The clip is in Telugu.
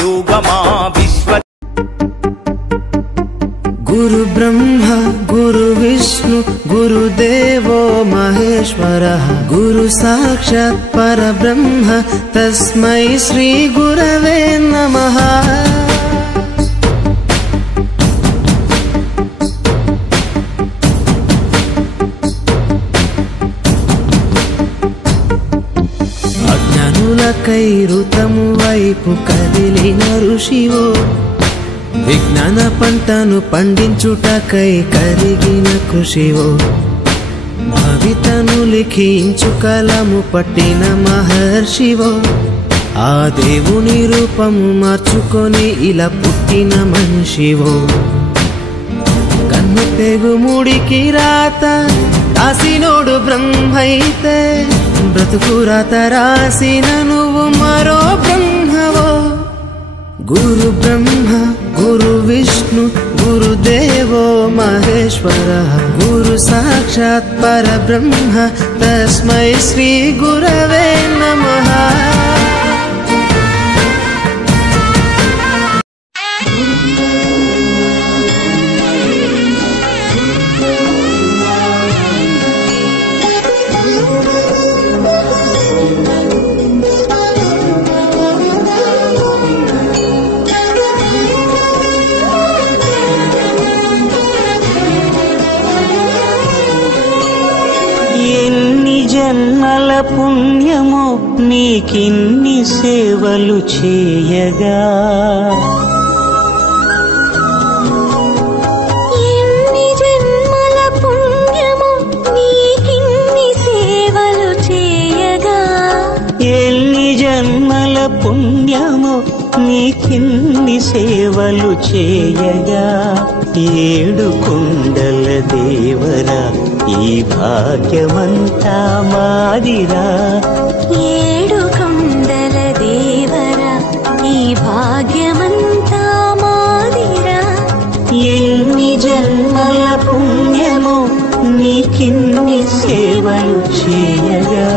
యోగమా విశ్వ गुरु ब्रह्मा गुरु विष्णु गुरुदेवो महेश्वरः गुरु साक्षात् परब्रह्म तस्मै श्री गुरवे नमः। అజ్ఞానులకై ఋతము వైపు కదిలిన ఋషివో విజ్ఞాన పంటను పండించుటకై కరిగిన కృషివో భవితను లిఖించు కలము పట్టిన మహర్షివో ఆ దేవుని రూపము మార్చుకొని ఇలా పుట్టిన మనిషివో కన్ను తెగుముడికి రాత రాసినోడు బ్రహ్మైతే బ్రతుకు రాత రాసిన నువ్వు మరో బ్రహ్మవో। गुरु ब्रह्मा गुरु विष्णु गुरुदेवो महेश्वरः गुरु साक्षात् परब्रह्म तस्मै श्री गुरवे नमः। జన్మల పుణ్యమో నీకిన్ని సేవలు చేయగా ఎన్ని జన్మల పుణ్యమో నీకిన్ని సేవలు చేయగా ఎన్ని జన్మల పుణ్యమో నీకిన్ని సేవలు చేయగా ఏడు కొండల దేవరా ఈ భాగ్యమంతా మాదిరా ఏడు కొండల దేవరా ఈ భాగ్యమంతా మాదిరా ఎన్ని జన్మల పుణ్యమో నీకిన్ని సేవలు చేయగా।